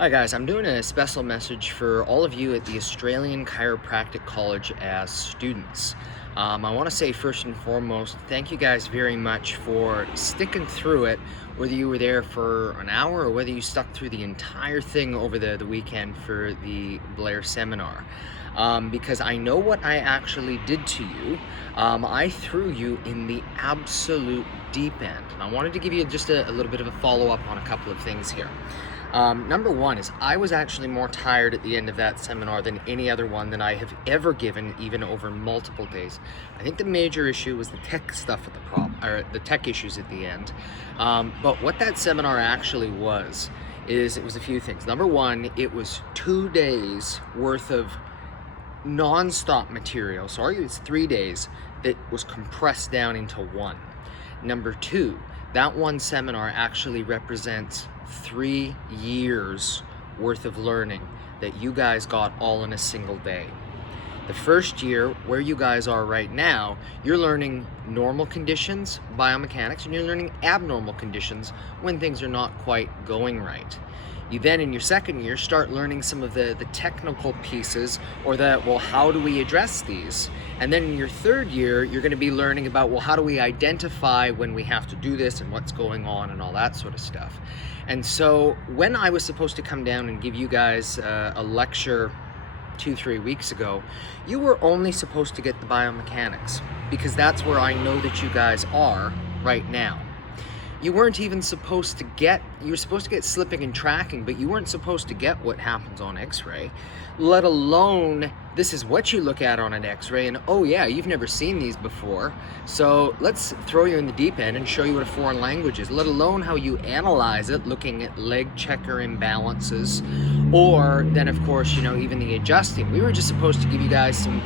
Hi guys, I'm doing a special message for all of you at the Australian Chiropractic College as students. I want to say first and foremost, thank you guys very much for sticking through it, whether you were there for an hour or whether you stuck through the entire thing over the weekend for the Blair seminar. Because I know what I actually did to you. I threw you in the absolute deep end. And I wanted to give you just a little bit of a follow-up on a couple of things here. Number one is I was actually more tired at the end of that seminar than any other one that I have ever given, even over multiple days. I think the major issue was the tech stuff at the tech issues at the end. But what that seminar actually was, is it was a few things. Number one, it was 2 days worth of non-stop material. Sorry, it was 3 days that was compressed down into one. Number two, that one seminar actually represents 3 years worth of learning that you guys got all in a single day. The first year, where you guys are right now, you're learning normal conditions, biomechanics, and you're learning abnormal conditions when things are not quite going right. You then, in your second year, start learning some of the technical pieces, or well, how do we address these? And then in your third year, you're going to be learning about, well, how do we identify when we have to do this and what's going on and all that sort of stuff. And so when I was supposed to come down and give you guys a lecture 2-3 weeks ago, you were only supposed to get the biomechanics, because that's where I know that you guys are right now. You weren't even supposed to get, you were supposed to get slipping and tracking, but you weren't supposed to get what happens on x-ray, let alone this is what you look at on an x-ray, and oh yeah, you've never seen these before, so let's throw you in the deep end and show you what a foreign language is, let alone how you analyze it, looking at leg checker imbalances, or then of course, you know, even the adjusting. We were just supposed to give you guys some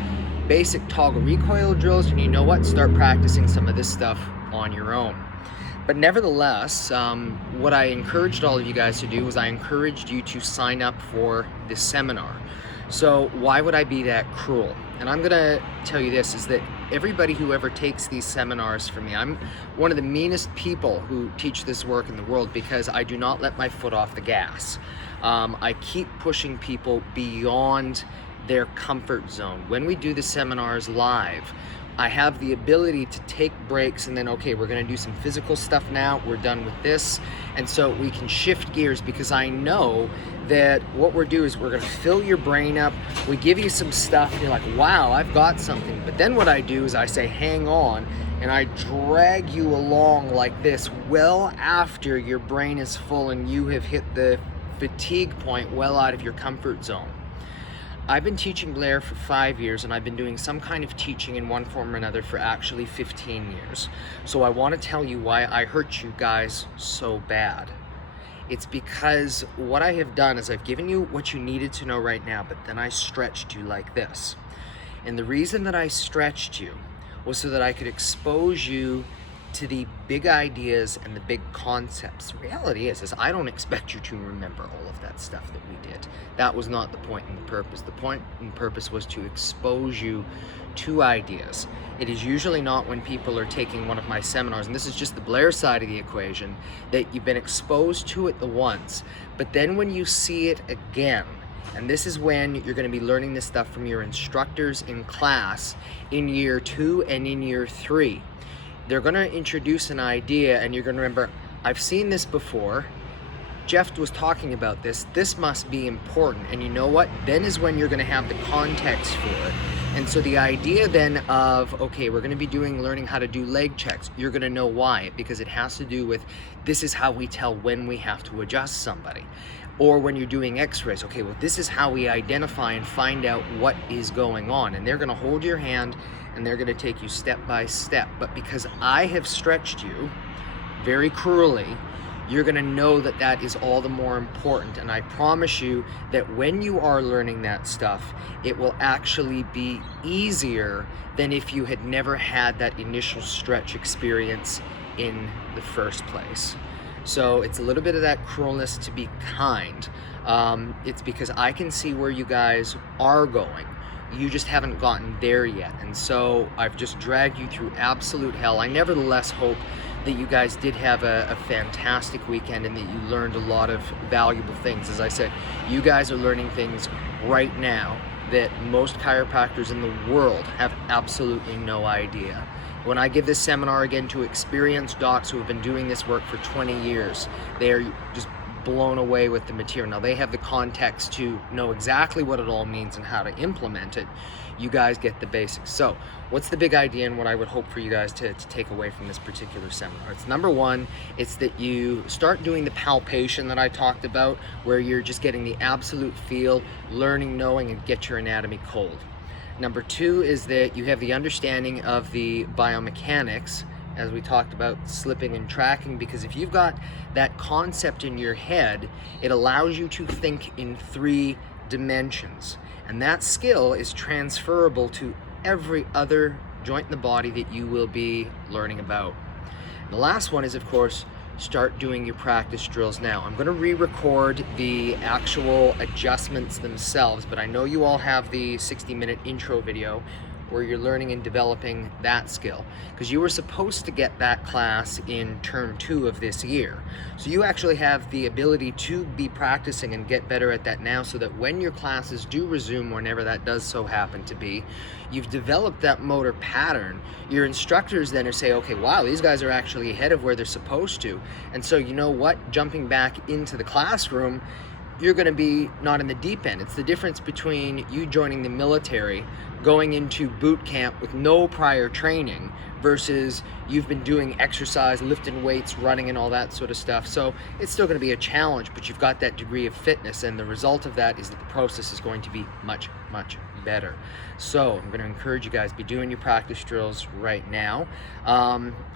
basic toggle recoil drills, and you know what, start practicing some of this stuff on your own. But nevertheless, what I encouraged all of you guys to do was I encouraged you to sign up for this seminar. So why would I be that cruel? And I'm gonna tell you this, is that everybody who ever takes these seminars from me, I'm one of the meanest people who teach this work in the world, because I do not let my foot off the gas. I keep pushing people beyond their comfort zone. When we do the seminars live, I have the ability to take breaks and then, okay, we're gonna do some physical stuff now, we're done with this. And so we can shift gears, because I know that what we're doing is we're gonna fill your brain up, we give you some stuff, and you're like, wow, I've got something. But then what I do is I say, hang on, and I drag you along like this well after your brain is full and you have hit the fatigue point well out of your comfort zone. I've been teaching Blair for 5 years, and I've been doing some kind of teaching in one form or another for actually 15 years. So I want to tell you why I hurt you guys so bad. It's because what I have done is I've given you what you needed to know right now, but then I stretched you like this. And the reason that I stretched you was so that I could expose you to the big ideas and the big concepts. The reality is I don't expect you to remember all of that stuff that we did. That was not the point and the purpose. The point and purpose was to expose you to ideas. It is usually not when people are taking one of my seminars, and this is just the Blair side of the equation, that you've been exposed to it the once, but then when you see it again, and this is when you're going to be learning this stuff from your instructors in class in year 2 and in year 3. They're going to introduce an idea, and you're going to remember, I've seen this before, Jeff was talking about this, this must be important. And you know what? Then is when you're going to have the context for it. And so the idea then of, okay, we're going to be learning how to do leg checks, you're going to know why, because it has to do with, this is how we tell when we have to adjust somebody. Or when you're doing x-rays, okay, well, this is how we identify and find out what is going on. And they're going to hold your hand and they're going to take you step by step. But because I have stretched you very cruelly, you're going to know that that is all the more important. And I promise you that when you are learning that stuff, it will actually be easier than if you had never had that initial stretch experience in the first place. So it's a little bit of that cruelness to be kind. It's because I can see where you guys are going. You just haven't gotten there yet. And so I've just dragged you through absolute hell. I nevertheless hope that you guys did have a fantastic weekend and that you learned a lot of valuable things. As I said, you guys are learning things right now that most chiropractors in the world have absolutely no idea. When I give this seminar again to experienced docs who have been doing this work for 20 years, they are just blown away with the material. Now they have the context to know exactly what it all means and how to implement it. You guys get the basics. So what's the big idea and what I would hope for you guys to take away from this particular seminar? It's number one, it's that you start doing the palpation that I talked about, where you're just getting the absolute feel, learning, knowing, and get your anatomy cold. Number two is that you have the understanding of the biomechanics, as we talked about slipping and tracking, because if you've got that concept in your head, it allows you to think in 3 dimensions. And that skill is transferable to every other joint in the body that you will be learning about. The last one is, of course, start doing your practice drills now. I'm going to re-record the actual adjustments themselves, but I know you all have the 60-minute intro video where you're learning and developing that skill, because you were supposed to get that class in term 2 of this year. So you actually have the ability to be practicing and get better at that now, so that when your classes do resume, whenever that does so happen to be, you've developed that motor pattern. Your instructors then are saying, okay, wow, these guys are actually ahead of where they're supposed to. And so you know what, jumping back into the classroom, you're going to be not in the deep end. It's the difference between you joining the military, going into boot camp with no prior training, versus you've been doing exercise, lifting weights, running, and all that sort of stuff. So it's still going to be a challenge, but you've got that degree of fitness, and the result of that is that the process is going to be much, much better. So I'm going to encourage you guys to be doing your practice drills right now.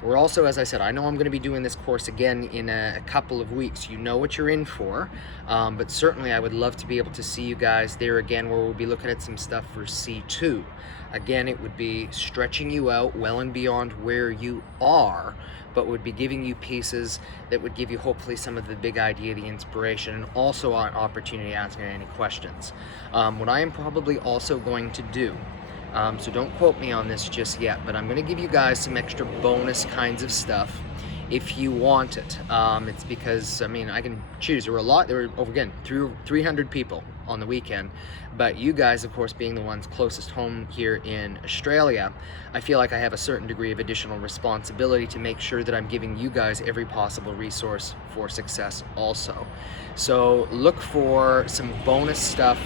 We're also, as I said, I know I'm going to be doing this course again in a couple of weeks. You know what you're in for, but certainly I would love to be able to see you guys there again, where we'll be looking at some stuff for C2. Again, it would be stretching you out well and beyond where you are, but would be giving you pieces that would give you hopefully some of the big idea, the inspiration, and also an opportunity to ask any questions. What I am probably also going to do, so don't quote me on this just yet, but I'm going to give you guys some extra bonus kinds of stuff if you want it. It's because, I mean, I can choose. There were again, 300 people on the weekend, but you guys, of course, being the ones closest home here in Australia, I feel like I have a certain degree of additional responsibility to make sure that I'm giving you guys every possible resource for success also. So look for some bonus stuff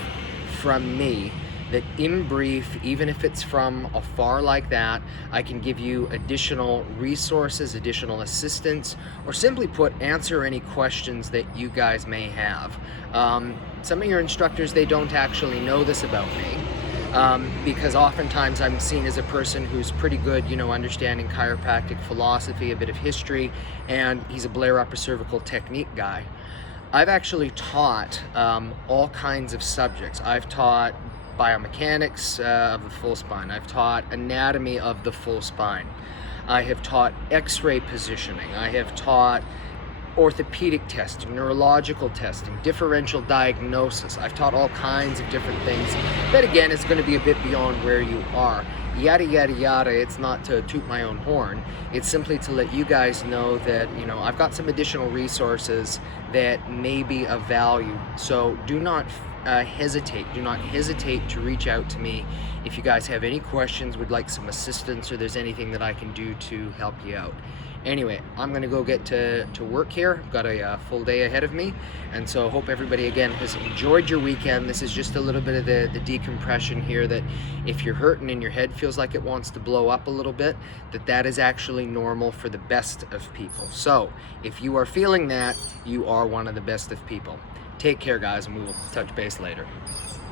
from me that, in brief, even if it's from afar like that, I can give you additional resources, additional assistance, or simply put, answer any questions that you guys may have. Some of your instructors, they don't actually know this about me, because oftentimes I'm seen as a person who's pretty good, you know, understanding chiropractic philosophy, a bit of history, and he's a Blair upper cervical technique guy. I've actually taught all kinds of subjects. I've taught biomechanics of the full spine. I've taught anatomy of the full spine. I have taught x-ray positioning. I have taught orthopedic testing, neurological testing, differential diagnosis. I've taught all kinds of different things. But again, it's going to be a bit beyond where you are. Yada, yada, yada. It's not to toot my own horn. It's simply to let you guys know that, you know, I've got some additional resources that may be of value. So do not hesitate. Do not hesitate to reach out to me if you guys have any questions, would like some assistance, or there's anything that I can do to help you out. Anyway, I'm going to go get to work here. I've got a full day ahead of me, and so hope everybody again has enjoyed your weekend. This is just a little bit of the decompression here, that if you're hurting and your head feels like it wants to blow up a little bit, that is actually normal for the best of people. So if you are feeling that, you are one of the best of people. Take care, guys, and we will touch base later.